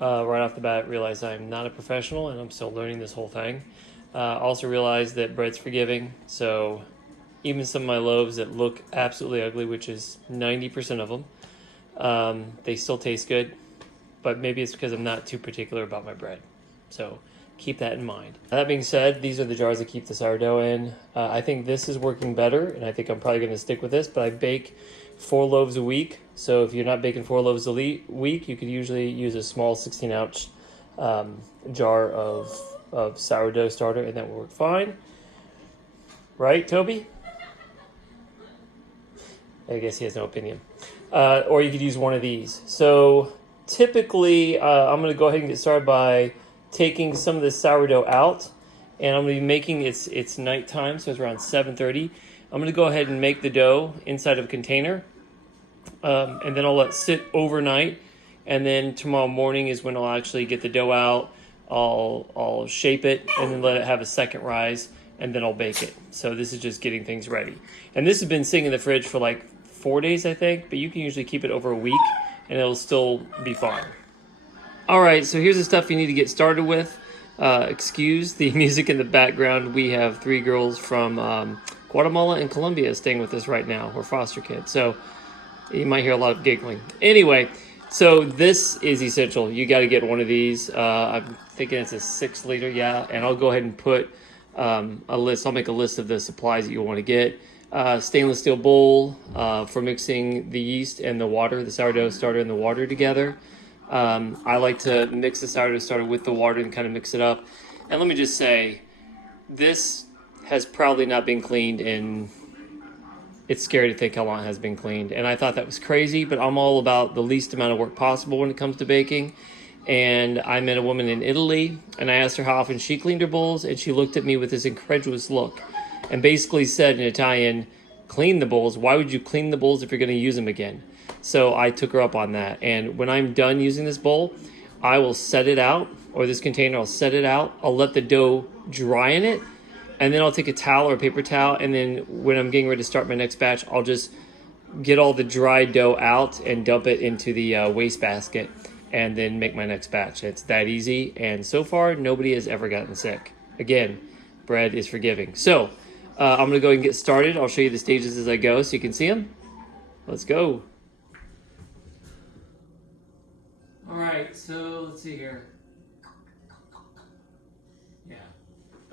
Right off the bat, realized I'm not a professional and I'm still learning this whole thing. Also realized that bread's forgiving, so even some of my loaves that look absolutely ugly, which is 90% of them, they still taste good, but maybe it's because I'm not too particular about my bread. So keep that in mind. That being said, these are the jars I keep the sourdough in. I think this is working better, and I think I'm probably going to stick with this, but I bake 4 loaves a week. So if you're not baking 4 loaves a week, you could usually use a small 16-ounce jar of sourdough starter, and that will work fine. Right, Toby? I guess he has no opinion. Or you could use one of these. So typically, I'm going to go ahead and get started by taking some of the sourdough out, and I'm going to be making it's nighttime, so it's around 7:30. I'm going to go ahead and make the dough inside of a container, and then I'll let it sit overnight, and then tomorrow morning is when I'll actually get the dough out. I'll shape it and then let it have a second rise, and then I'll bake it. So this is just getting things ready. And this has been sitting in the fridge for like 4 days, I think, but you can usually keep it over a week and it'll still be fine. All right, so here's the stuff you need to get started with. Excuse the music in the background. We have 3 girls from Guatemala and Colombia staying with us right now. We're foster kids, so you might hear a lot of giggling. Anyway, so this is essential. You got to get one of these. I'm thinking it's a 6-liter, yeah, and I'll go ahead and put a list. I'll make a list of the supplies that you'll want to get. Stainless steel bowl for mixing the yeast and the water, the sourdough starter and the water together. I like to mix the sourdough starter with the water and kind of mix it up. And let me just say, this has probably not been cleaned in, it's scary to think how long it has been cleaned. And I thought that was crazy, but I'm all about the least amount of work possible when it comes to baking. And I met a woman in Italy, and I asked her how often she cleaned her bowls, and she looked at me with this incredulous look and basically said in Italian, clean the bowls. Why would you clean the bowls if you're going to use them again? So I took her up on that. And when I'm done using this bowl, I will set it out, or this container, I'll set it out. I'll let the dough dry in it. And then I'll take a towel or a paper towel. And then when I'm getting ready to start my next batch, I'll just get all the dry dough out and dump it into the waste basket and then make my next batch. It's that easy. And so far, nobody has ever gotten sick. Again, bread is forgiving. So I'm going to go ahead and get started. I'll show you the stages as I go so you can see them. Let's go. All right, so let's see here. Yeah.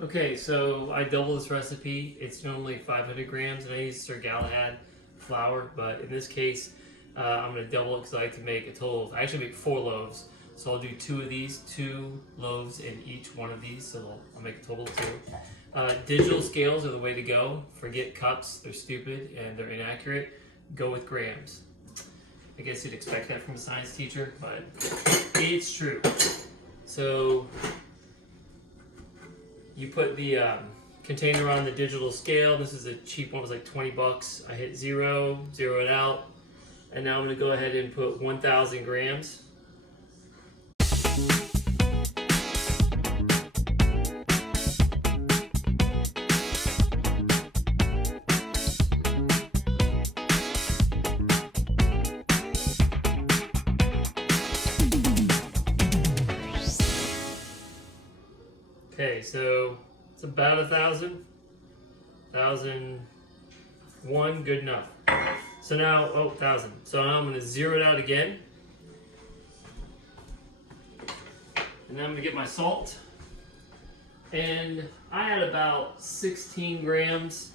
Okay, so I double this recipe. It's normally 500 grams, and I use Sir Galahad flour, but in this case, I'm going to double it because I like to make a total of, I actually make 4 loaves. So I'll do 2 of these, 2 loaves in each one of these, so I'll make a total of 2. Digital scales are the way to go. Forget cups, they're stupid and they're inaccurate. Go with grams. I guess you'd expect that from a science teacher, but it's true. So you put the container on the digital scale. This is a cheap one, it was like 20 bucks. I hit 0, zero it out. And now I'm gonna go ahead and put 1,000 grams. Okay, so it's about 1,000. 1,001, good enough. So now, 1,000. So now I'm going to zero it out again. And then I'm going to get my salt. And I had about 16 grams.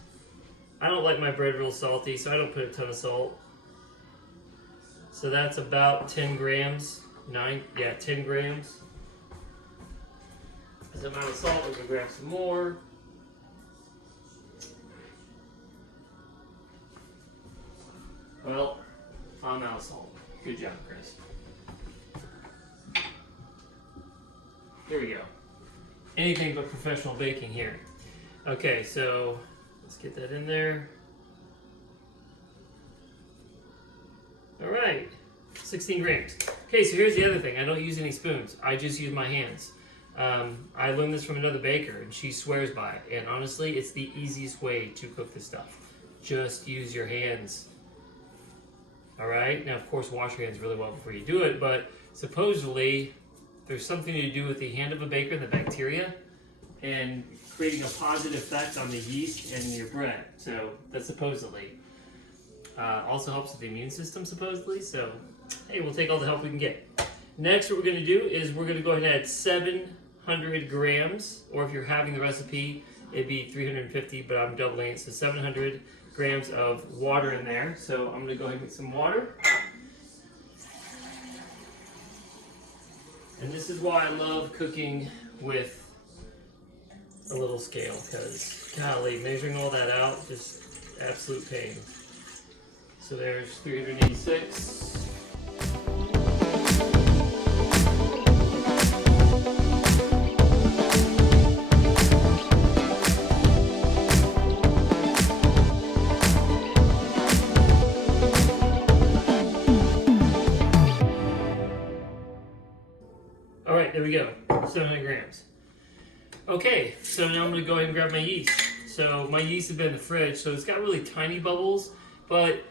I don't like my bread real salty, so I don't put a ton of salt. So that's about 10 grams. 10 grams. As I'm out of salt, we can grab some more. Well, I'm out of salt. Good job, Chris. Here we go. Anything but professional baking here. Okay, so let's get that in there. All right, 16 grams. Okay, so here's the other thing. I don't use any spoons. I just use my hands. I learned this from another baker, and she swears by it. And honestly, it's the easiest way to cook this stuff. Just use your hands. All right. Now, of course, wash your hands really well before you do it. But supposedly, there's something to do with the hand of a baker and the bacteria, and creating a positive effect on the yeast and your bread. So that's supposedly. Also helps with the immune system, supposedly. So, hey, we'll take all the help we can get. Next, what we're going to do is we're going to go ahead and add 700 grams, or if you're having the recipe, it'd be 350, but I'm doubling it, so 700 grams of water in there. So I'm going to go ahead and get some water. And this is why I love cooking with a little scale, because golly, measuring all that out, just absolute pain. So there's 386. All right, there we go, 700 grams. Okay, so now I'm gonna go ahead and grab my yeast. So my yeast has been in the fridge, so it's got really tiny bubbles, but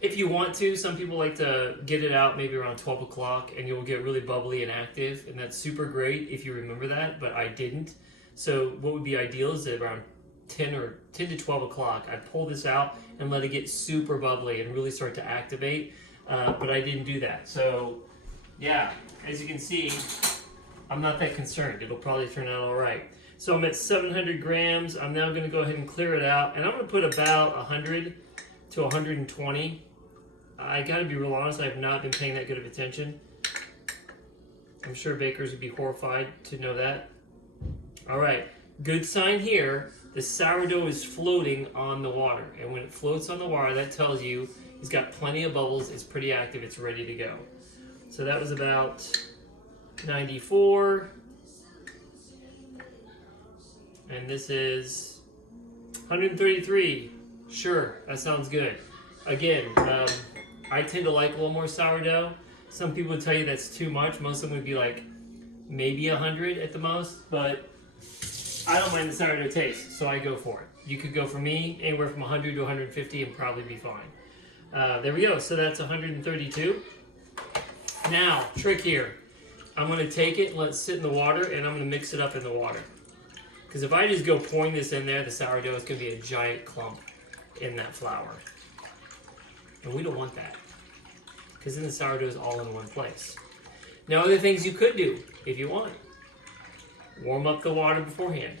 if you want to, some people like to get it out maybe around 12 o'clock and you'll get really bubbly and active, and that's super great if you remember that, but I didn't. So what would be ideal is that around 10 to 12 o'clock, I pull this out and let it get super bubbly and really start to activate, but I didn't do that. So yeah, as you can see, I'm not that concerned. It'll probably turn out all right. So I'm at 700 grams. I'm now gonna go ahead and clear it out, and I'm gonna put about 100 to 120. I gotta be real honest, I have not been paying that good of attention. I'm sure bakers would be horrified to know that. All right, good sign here. The sourdough is floating on the water, and when it floats on the water, that tells you it's got plenty of bubbles, it's pretty active, it's ready to go. So that was about 94. And this is 133. Sure, that sounds good. Again, I tend to like a little more sourdough. Some people would tell you that's too much. Most of them would be like maybe 100 at the most, but I don't mind the sourdough taste, so I go for it. You could go for me anywhere from 100 to 150 and probably be fine. There we go, so that's 132. Now, trick here. I'm gonna take it and let it sit in the water, and I'm gonna mix it up in the water. Because if I just go pouring this in there, the sourdough is gonna be a giant clump in that flour. And we don't want that, because then the sourdough is all in one place. Now, other things you could do, if you want. Warm up the water beforehand.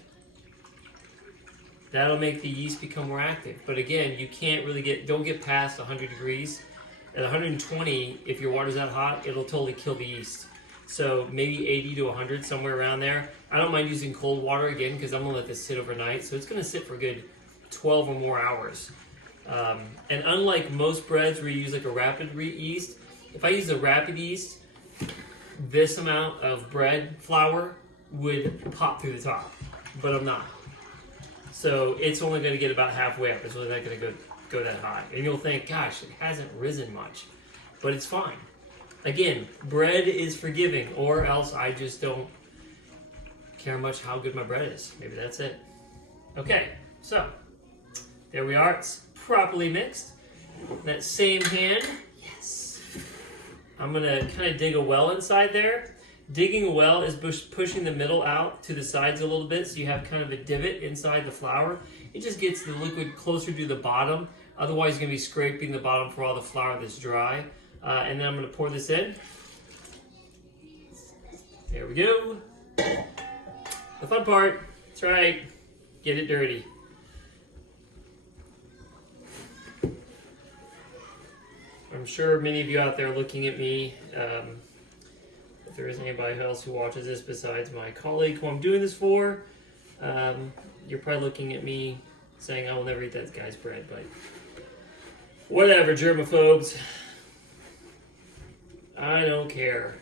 That'll make the yeast become more active. But again, you can't really don't get past 100 degrees. At 120, if your water's that hot, it'll totally kill the yeast. So maybe 80 to 100, somewhere around there. I don't mind using cold water again, because I'm gonna let this sit overnight. So it's gonna sit for a good 12 or more hours. And unlike most breads where you use like a rapid yeast, if I use a rapid yeast, this amount of bread flour would pop through the top, but I'm not. So it's only going to get about halfway up. It's really not going to go that high. And you'll think, gosh, it hasn't risen much, but it's fine. Again, bread is forgiving, or else I just don't care much how good my bread is. Maybe that's it. Okay, so there we are. It's properly mixed. That same hand, yes. I'm gonna kind of dig a well inside there. Digging a well is pushing the middle out to the sides a little bit, so you have kind of a divot inside the flour. It just gets the liquid closer to the bottom. Otherwise, you're gonna be scraping the bottom for all the flour that's dry. And then I'm gonna pour this in. There we go. The fun part, that's right, get it dirty. I'm sure many of you out there looking at me, if there is anybody else who watches this besides my colleague who I'm doing this for, you're probably looking at me saying, I will never eat that guy's bread, but whatever, germaphobes. I don't care.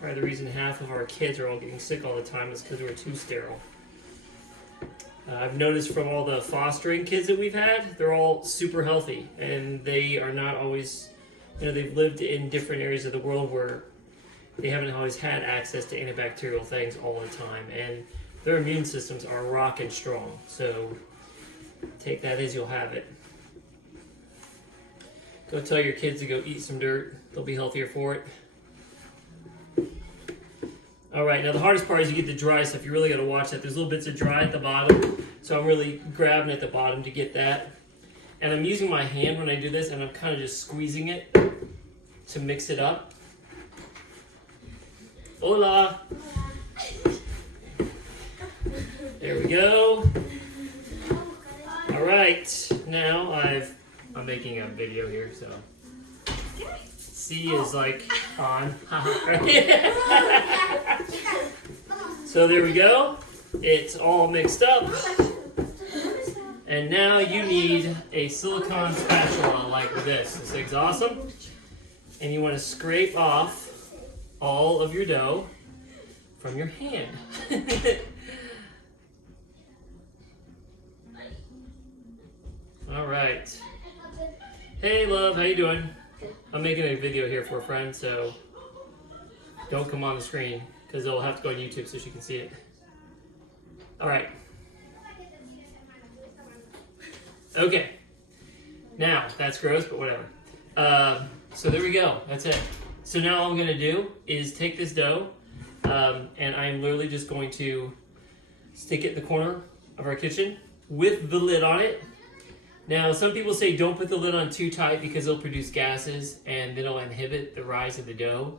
Probably the reason half of our kids are all getting sick all the time is because we're too sterile. I've noticed from all the fostering kids that we've had, they're all super healthy, and they are not always, they've lived in different areas of the world where they haven't always had access to antibacterial things all the time, and their immune systems are rocking strong. So take that as you'll have it. Go tell your kids to go eat some dirt. They'll be healthier for it. All right, now the hardest part is you get the dry stuff. You really got to watch that. There's little bits of dry at the bottom, so I'm really grabbing at the bottom to get that. And I'm using my hand when I do this, and I'm kind of just squeezing it to mix it up. Hola! There we go. All right, now I'm making a video here, so C is like on. So there we go. It's all mixed up. And now you need a silicone spatula like this. This thing's awesome. And you want to scrape off all of your dough from your hand. All right. Hey, love, how you doing? I'm making a video here for a friend, so don't come on the screen because it'll have to go on YouTube so she can see it. All right. Okay. Now, that's gross, but whatever. So there we go. That's it. So now all I'm going to do is take this dough, and I'm literally just going to stick it in the corner of our kitchen with the lid on it. Now, some people say don't put the lid on too tight because it'll produce gases and it'll inhibit the rise of the dough.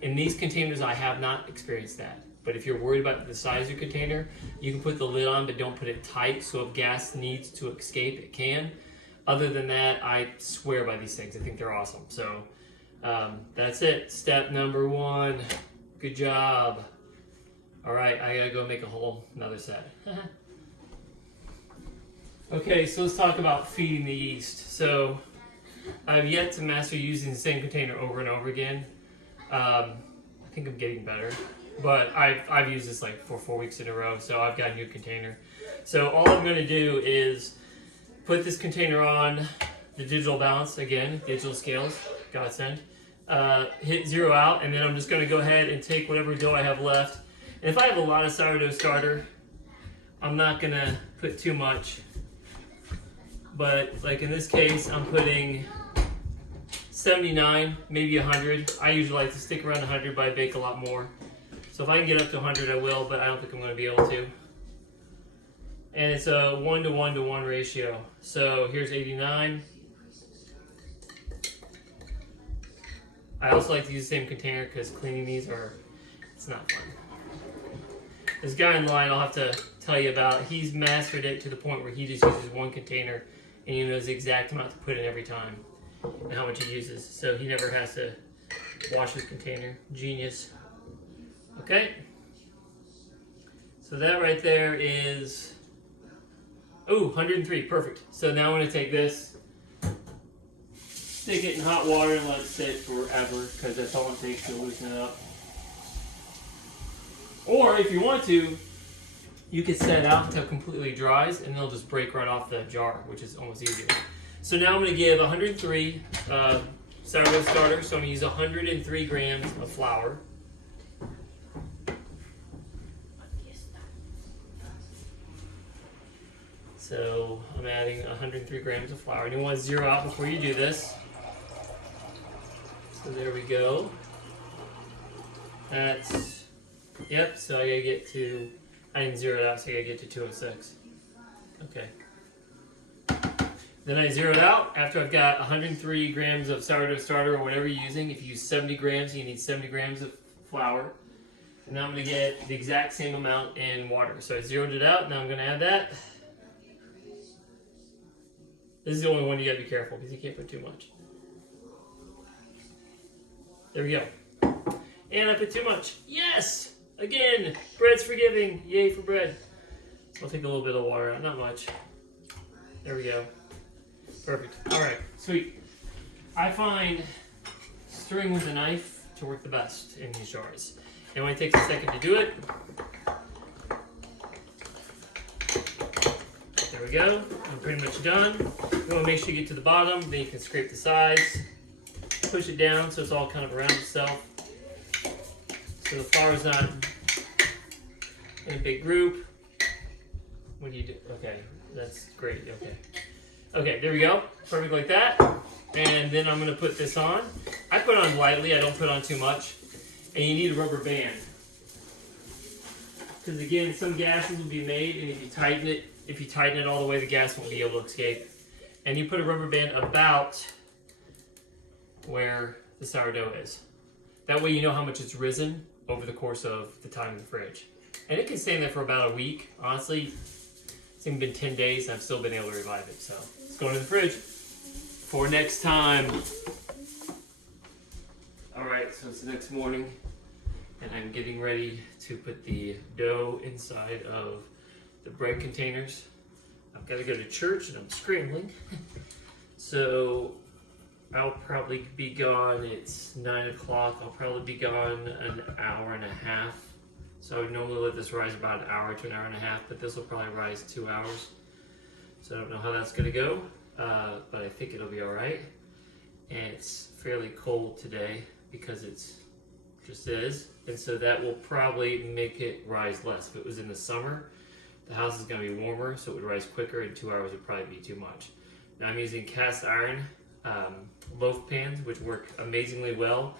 In these containers, I have not experienced that. But if you're worried about the size of your container, you can put the lid on, but don't put it tight. So if gas needs to escape, it can. Other than that, I swear by these things. I think they're awesome. So that's it. Step number 1. Good job. All right, I gotta go make another set. Okay, so let's talk about feeding the yeast. So I've yet to master using the same container over and over again. I think I'm getting better, but I've used this like for 4 weeks in a row, so I've got a new container. So all I'm going to do is put this container on the digital balance again, digital scales, godsend. Hit 0 out, and then I'm just going to go ahead and take whatever dough I have left. And if I have a lot of sourdough starter, I'm not going to put too much. But like in this case, I'm putting 79, maybe 100. I usually like to stick around 100, but I bake a lot more. So if I can get up to 100, I will, but I don't think I'm going to be able to. And it's a 1:1:1 ratio. So here's 89. I also like to use the same container because cleaning these it's not fun. This guy in line I'll have to tell you about, he's mastered it to the point where he just uses one container and he knows the exact amount to put in every time and how much he uses. So he never has to wash his container. Genius. Okay. So that right there is, 103, perfect. So now I'm going to take this, stick it in hot water and let it sit forever because that's all it takes to loosen it up. Or if you want to, you could set it out until it completely dries and it'll just break right off the jar, which is almost easier. So now I'm going to give 103 sourdough starter. So I'm going to use 103 grams of flour. So I'm adding 103 grams of flour. And you want to 0 out before you do this. So there we go. That's, yep, so I gotta get to, I didn't 0 it out, so I gotta get to 206. Okay. Then I 0 it out after I've got 103 grams of sourdough starter or whatever you're using. If you use 70 grams, you need 70 grams of flour. And now I'm gonna get the exact same amount in water. So I 0'd it out, now I'm gonna add that. This is the only one you gotta be careful because you can't put too much. There we go. And I put too much. Yes! Again, bread's forgiving. Yay for bread. I'll take a little bit of water out, not much. There we go. Perfect. All right, sweet. I find stirring with a knife to work the best in these jars. It only takes a second to do it. There we go. I'm pretty much done. You want to make sure you get to the bottom, then you can scrape the sides. Push it down so it's all kind of around itself. So the flour is not in a big group. What do you do? Okay, that's great. Okay. Okay, there we go. Perfect like that. And then I'm going to put this on. I put on lightly. I don't put on too much. And you need a rubber band. Because again, some gashes will be made, and if you tighten it all the way, the gas won't be able to escape. And you put a rubber band about where the sourdough is. That way you know how much it's risen over the course of the time in the fridge. And it can stay in there for about a week. Honestly, it's even been 10 days and I've still been able to revive it. So it's going in the fridge for next time. All right, so it's the next morning and I'm getting ready to put the dough inside of the bread containers. I've got to go to church and I'm scrambling. So I'll probably be gone. It's 9 o'clock. I'll probably be gone an hour and a half. So I would normally let this rise about an hour to an hour and a half, but this will probably rise 2 hours. So I don't know how that's going to go, but I think it'll be all right. And it's fairly cold today because it's just is. And so that will probably make it rise less. If it was in the summer, the house is going to be warmer, so it would rise quicker, and 2 hours would probably be too much. Now I'm using cast iron loaf pans, which work amazingly well.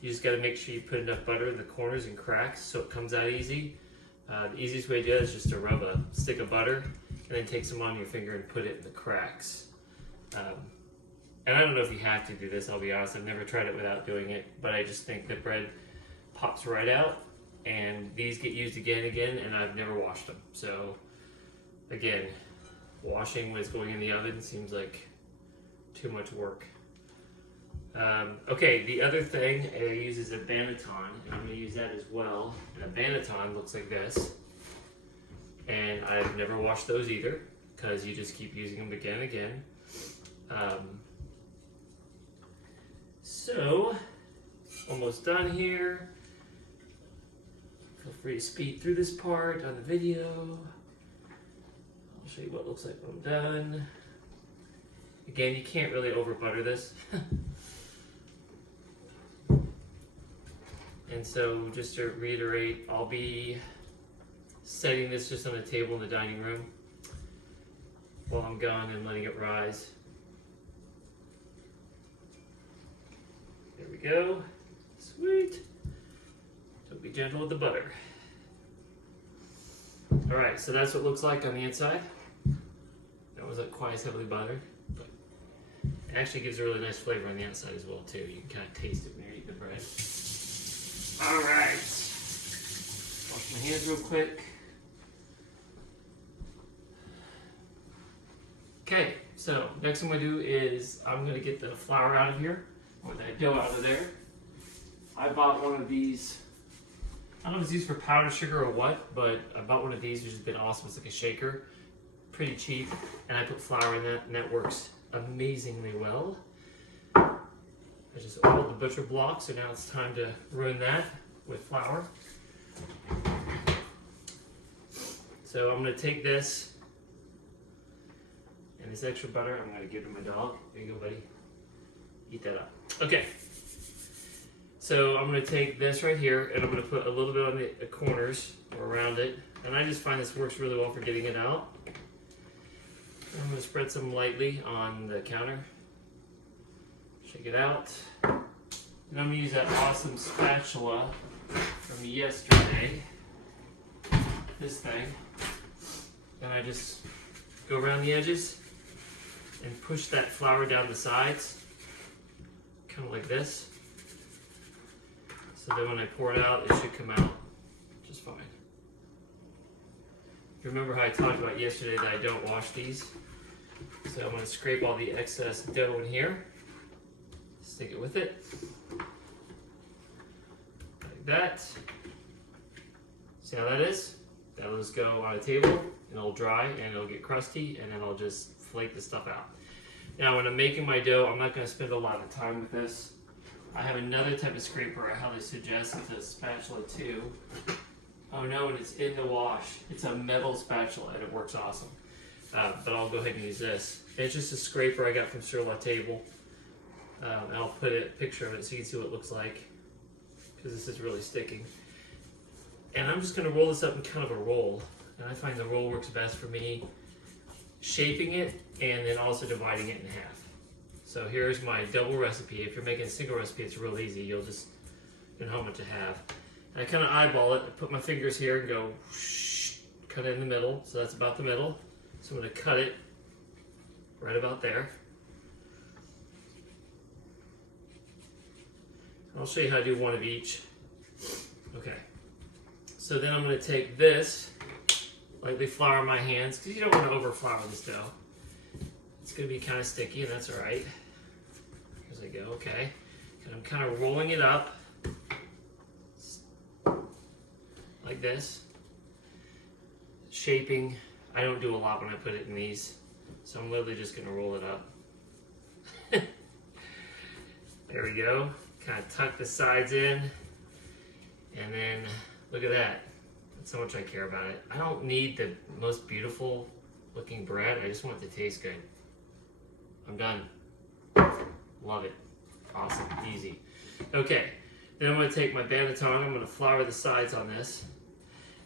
You just got to make sure you put enough butter in the corners and cracks so it comes out easy. The easiest way to do it is just to rub a stick of butter and then take some on your finger and put it in the cracks. And I don't know if you have to do this, I'll be honest. I've never tried it without doing it, but I just think the bread pops right out, and these get used again and again, and I've never washed them. So again, washing when it's going in the oven seems like too much work. Okay, the other thing I use is a banneton, and I'm going to use that as well. And a banneton looks like this, and I've never washed those either because you just keep using them again and again. So, almost done here. Feel free to speed through this part on the video. I'll show you what it looks like when I'm done. Again, you can't really over butter this. And so just to reiterate, I'll be setting this just on the table in the dining room while I'm gone and letting it rise. There we go. Sweet. So be gentle with the butter. All right, so that's what it looks like on the inside. That wasn't quite as heavily buttered, but it actually gives a really nice flavor on the outside as well too. You can kind of taste it when you're eating the bread. All right, wash my hands real quick. Okay, so next thing I'm gonna do is I'm gonna get the flour out of here, or the dough out of there. I bought one of these, I don't know if it's used for powdered sugar or what, but I bought one of these, which has been awesome. It's like a shaker, pretty cheap, and I put flour in that, and that works amazingly well. I just oiled the butcher block, so now it's time to ruin that with flour. So I'm going to take this and this extra butter, I'm going to give to my dog. There you go, buddy. Eat that up. Okay. So I'm going to take this right here and I'm going to put a little bit on the corners or around it. And I just find this works really well for getting it out. I'm going to spread some lightly on the counter. Shake it out. And I'm going to use that awesome spatula from yesterday. This thing. And I just go around the edges and push that flour down the sides. Kind of like this. So then when I pour it out, it should come out just fine. Remember how I talked about yesterday that I don't wash these? So I'm going to scrape all the excess dough in here. Stick it with it. Like that. See how that is? That'll just go on a table and it'll dry and it'll get crusty and then I'll just flake the stuff out. Now when I'm making my dough, I'm not going to spend a lot of time with this. I have another type of scraper I highly suggest. It's a spatula too. Oh no, and it's in the wash. It's a metal spatula and it works awesome. But I'll go ahead and use this. It's just a scraper I got from Sourdough Table. And I'll put a picture of it so you can see what it looks like. Because this is really sticking. And I'm just going to roll this up in kind of a roll. And I find the roll works best for me. Shaping it and then also dividing it in half. So here's my double recipe. If you're making a single recipe, it's real easy. You'll just know how much to have. And I kind of eyeball it. I put my fingers here and go whoosh, cut it in the middle, so that's about the middle. So I'm going to cut it right about there. I'll show you how to do one of each. Okay. So then I'm going to take this, lightly flour my hands, because you don't want to over flour this dough. It's going to be kind of sticky, and that's all right. As I go, okay. And I'm kind of rolling it up like this. Shaping. I don't do a lot when I put it in these, so I'm literally just going to roll it up. There we go. Kind of tuck the sides in, and then look at that. That's how much I care about it. I don't need the most beautiful looking bread. I just want it to taste good. I'm done. Love it. Awesome. Easy. Okay. Then I'm going to take my banneton. I'm going to flour the sides on this.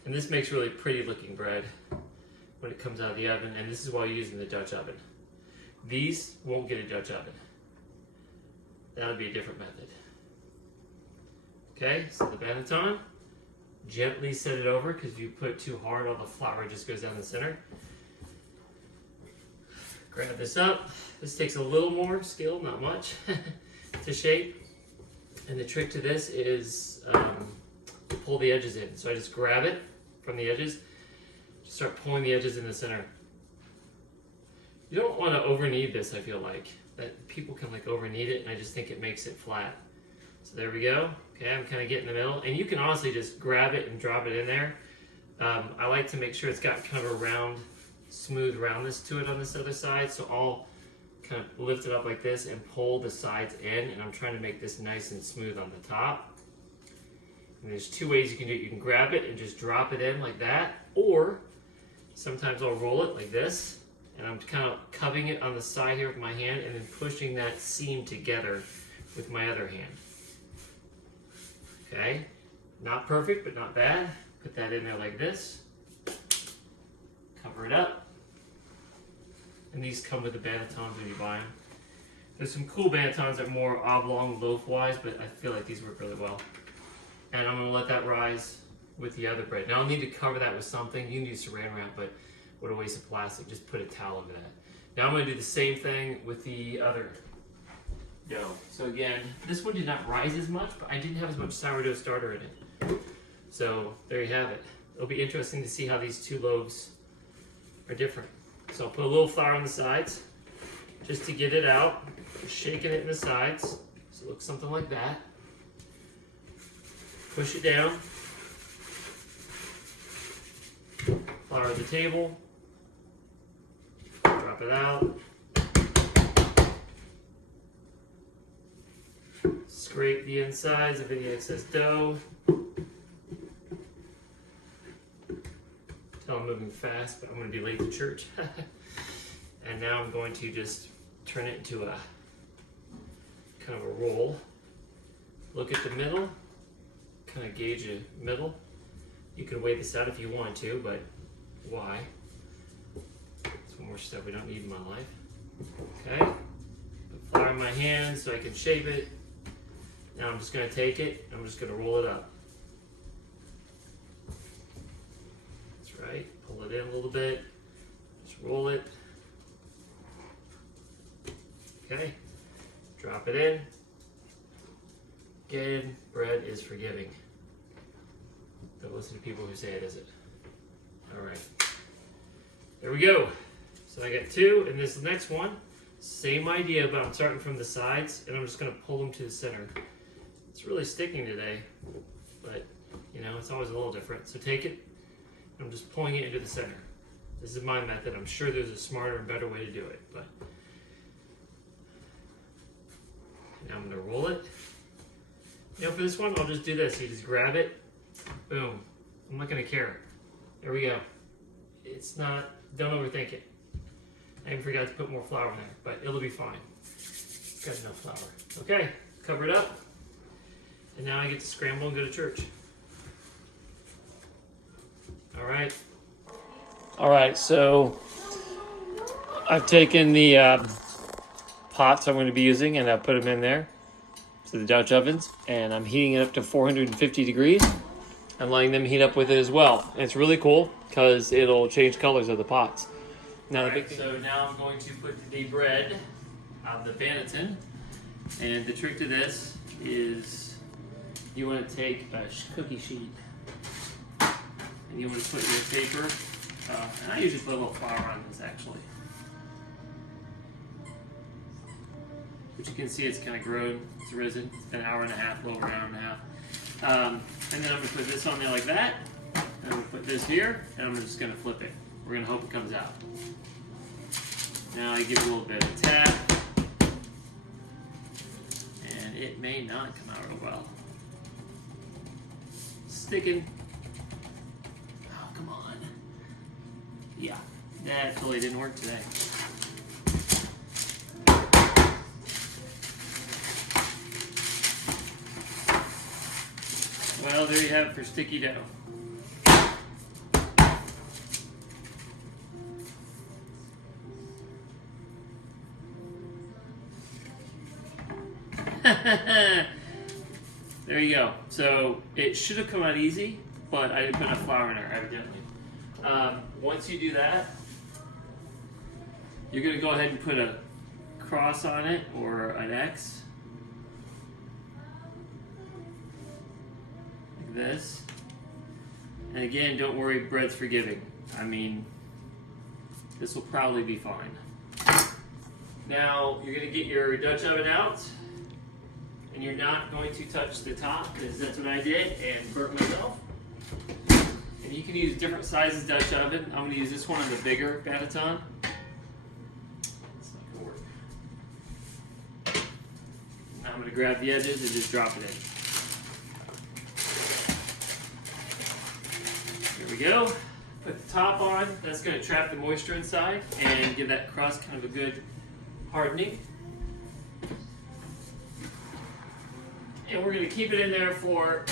And this makes really pretty looking bread when it comes out of the oven. And this is while using the Dutch oven. These won't get a Dutch oven. That would be a different method. Okay, so the banneton, gently set it over, because if you put too hard, all the flour just goes down the center. Grab this up. This takes a little more skill, not much, to shape. And the trick to this is to pull the edges in. So I just grab it from the edges, just start pulling the edges in the center. You don't want to over knead this, I feel like. That people can like over knead it, and I just think it makes it flat. So there we go. Okay, I'm kind of getting in the middle, and you can honestly just grab it and drop it in there. I like to make sure it's got kind of a round, smooth roundness to it on this other side, so I'll kind of lift it up like this and pull the sides in, and I'm trying to make this nice and smooth on the top. And there's two ways you can do it. You can grab it and just drop it in like that, or sometimes I'll roll it like this, and I'm kind of covering it on the side here with my hand and then pushing that seam together with my other hand. Okay, not perfect, but not bad. Put that in there like this. Cover it up. And these come with the bannetons when you buy them. There's some cool bannetons that are more oblong, loaf-wise, but I feel like these work really well. And I'm going to let that rise with the other bread. Now I'll need to cover that with something. You can use saran wrap, but what a waste of plastic. Just put a towel over that. Now I'm going to do the same thing with the other dough. So again, this one did not rise as much, but I didn't have as much sourdough starter in it. So there you have it. It'll be interesting to see how these two loaves are different. So I'll put a little flour on the sides just to get it out. Shaking it in the sides. So it looks something like that. Push it down. Flour the table. Drop it out. Scrape the insides of any excess dough. Tell I'm moving fast, but I'm going to be late to church. And now I'm going to just turn it into a kind of a roll. Look at the middle. Kind of gauge a middle. You can weigh this out if you want to, but why? That's one more step we don't need in my life. Okay. Put flour in my hand so I can shape it. Now I'm just going to take it, I'm just going to roll it up. That's right. Pull it in a little bit. Just roll it. Okay. Drop it in. Again, bread is forgiving. Don't listen to people who say it isn't. All right. There we go. So I got two, and this next one, same idea, but I'm starting from the sides, and I'm just going to pull them to the center. It's really sticking today, but you know, it's always a little different. So take it, I'm just pulling it into the center. This is my method. I'm sure there's a smarter and better way to do it, but now I'm going to roll it. You know, for this one, I'll just do this. You just grab it, boom. I'm not going to care. There we go. It's not, don't overthink it. I even forgot to put more flour in there, but it'll be fine. Got enough flour. Okay, cover it up. And now I get to scramble and go to church. All right. All right, so I've taken the pots I'm going to be using and I put them in there to the Dutch ovens, and I'm heating it up to 450 degrees. and letting them heat up with it as well. And it's really cool because it'll change colors of the pots. Now, so now I'm going to put the bread out of the Banneton. And the trick to this is you want to take a cookie sheet and you want to put your paper, and I usually put a little flour on this actually. But you can see it's kind of grown, it's risen, it's been an hour and a half, a little over an hour and a half. And then I'm going to put this on there like that, and I'm going to put this here, and I'm just going to flip it. We're going to hope it comes out. Now I give it a little bit of a tap, and it may not come out real well. Sticking. Oh, come on. Yeah, that totally didn't work today. Well, there you have it for sticky dough. There you go. So it should have come out easy, but I didn't put enough flour in there, evidently. Once you do that, you're going to go ahead and put a cross on it or an X. Like this. And again, don't worry, bread's forgiving. I mean, this will probably be fine. Now, you're going to get your Dutch oven out. And you're not going to touch the top, because that's what I did and burnt myself. And you can use different sizes Dutch oven. I'm going to use this one on the bigger Banneton. It's not going to work. Now I'm going to grab the edges and just drop it in. There we go. Put the top on. That's going to trap the moisture inside and give that crust kind of a good hardening. And we're going to keep it in there for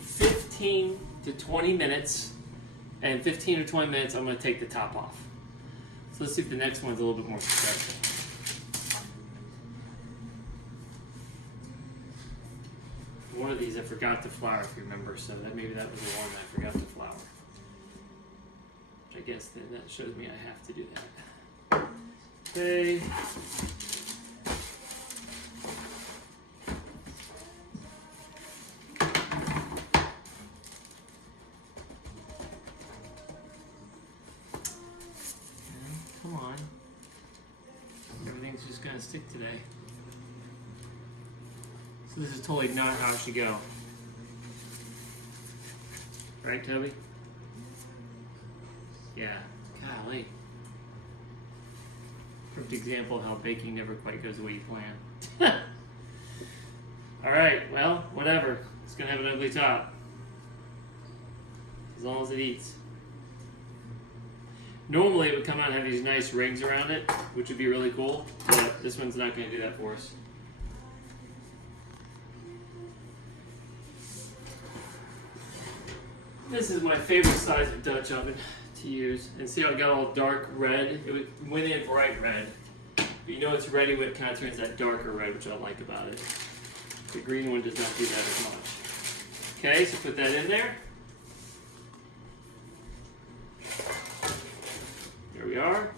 15 to 20 minutes. And 15 or 20 minutes, I'm going to take the top off. So let's see if the next one's a little bit more successful. One of these I forgot to flour, if you remember, so that maybe that was the one I forgot to flour. Which I guess then that shows me I have to do that. Okay. Come on. Everything's just gonna stick today. So this is totally not how it should go. Right, Toby? Yeah. Golly. Perfect example of how baking never quite goes the way you plan. Alright, well, whatever. It's gonna have an ugly top. As long as it eats. Normally it would come out and have these nice rings around it, which would be really cool, but this one's not going to do that for us. This is my favorite size of Dutch oven to use. And see how it got all dark red? It went in bright red. But you know it's ready when it kind of turns that darker red, which I like about it. The green one does not do that as much. Okay, so put that in there. There we are.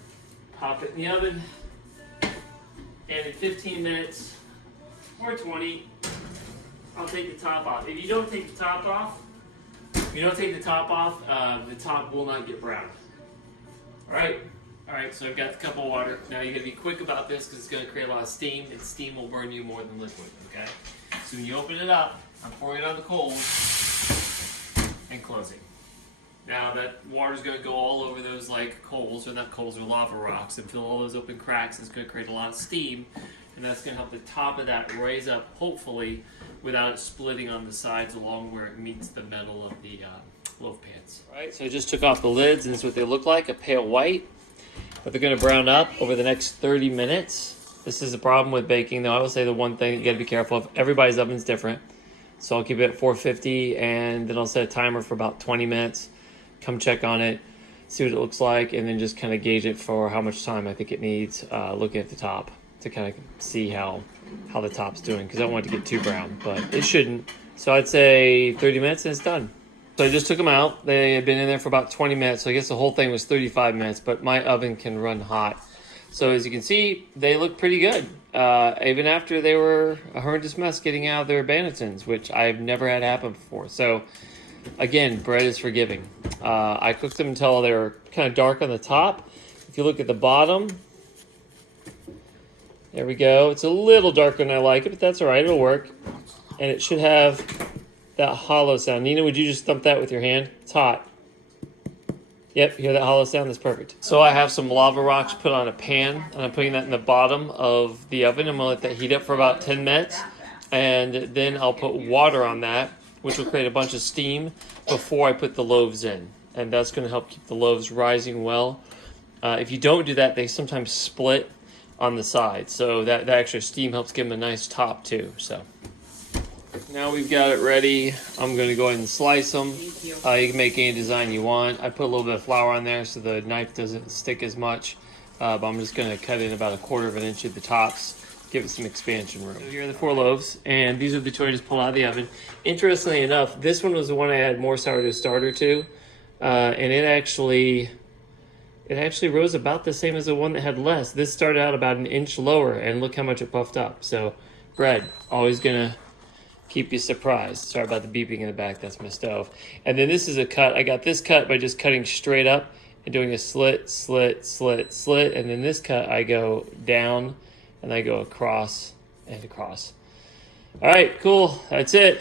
Pop it in the oven. And in 15 minutes or 20, I'll take the top off. If you don't take the top off, the top will not get brown. Alright, so I've got the cup of water. Now you gotta be quick about this because it's gonna create a lot of steam, and steam will burn you more than liquid, okay? So when you open it up, I'm pouring it on the coals and closing. Now that water's going to go all over those like coals, or not coals, or lava rocks, and fill all those open cracks. It's going to create a lot of steam, and that's going to help the top of that raise up, hopefully, without it splitting on the sides along where it meets the metal of the loaf pans. Right, so I just took off the lids, and this is what they look like, a pale white. But they're going to brown up over the next 30 minutes. This is a problem with baking, though. I will say the one thing that you got to be careful of, everybody's oven's different. So I'll keep it at 450, and then I'll set a timer for about 20 minutes. Come check on it, see what it looks like, and then just kind of gauge it for how much time I think it needs, looking at the top to kind of see how the top's doing, because I don't want it to get too brown, but it shouldn't. So I'd say 30 minutes and it's done. So I just took them out. They had been in there for about 20 minutes. So I guess the whole thing was 35 minutes, but my oven can run hot. So as you can see, they look pretty good. Even after they were a horrendous mess getting out of their bannetons, which I've never had happen before. So again, bread is forgiving. I cooked them until they were kind of dark on the top. If you look at the bottom, there we go. It's a little darker than I like it, but that's all right. It'll work. And it should have that hollow sound. Nina, would you just thump that with your hand? It's hot. Yep, you hear that hollow sound? That's perfect. So I have some lava rocks put on a pan, and I'm putting that in the bottom of the oven. I'm gonna let that heat up for about 10 minutes, and then I'll put water on that, which will create a bunch of steam before I put the loaves in. And that's gonna help keep the loaves rising well. If you don't do that, they sometimes split on the side. So that extra steam helps give them a nice top too, so. Now we've got it ready. I'm going to go ahead and slice them. You can make any design you want. I put a little bit of flour on there so the knife doesn't stick as much. But I'm just going to cut in about 1/4 inch at the tops, give it some expansion room. So here are the 4 loaves, and these are the 2 I just pulled out of the oven. Interestingly enough, this one was the one I had more sourdough starter to, and it actually rose about the same as the one that had less. This started out about 1 inch lower, and look how much it puffed up. So bread, always going to keep you surprised. Sorry about the beeping in the back, that's my stove. And then this is a cut. I got this cut by just cutting straight up and doing a slit, slit, slit, slit. And then this cut, I go down and I go across and across. All right, cool, that's it.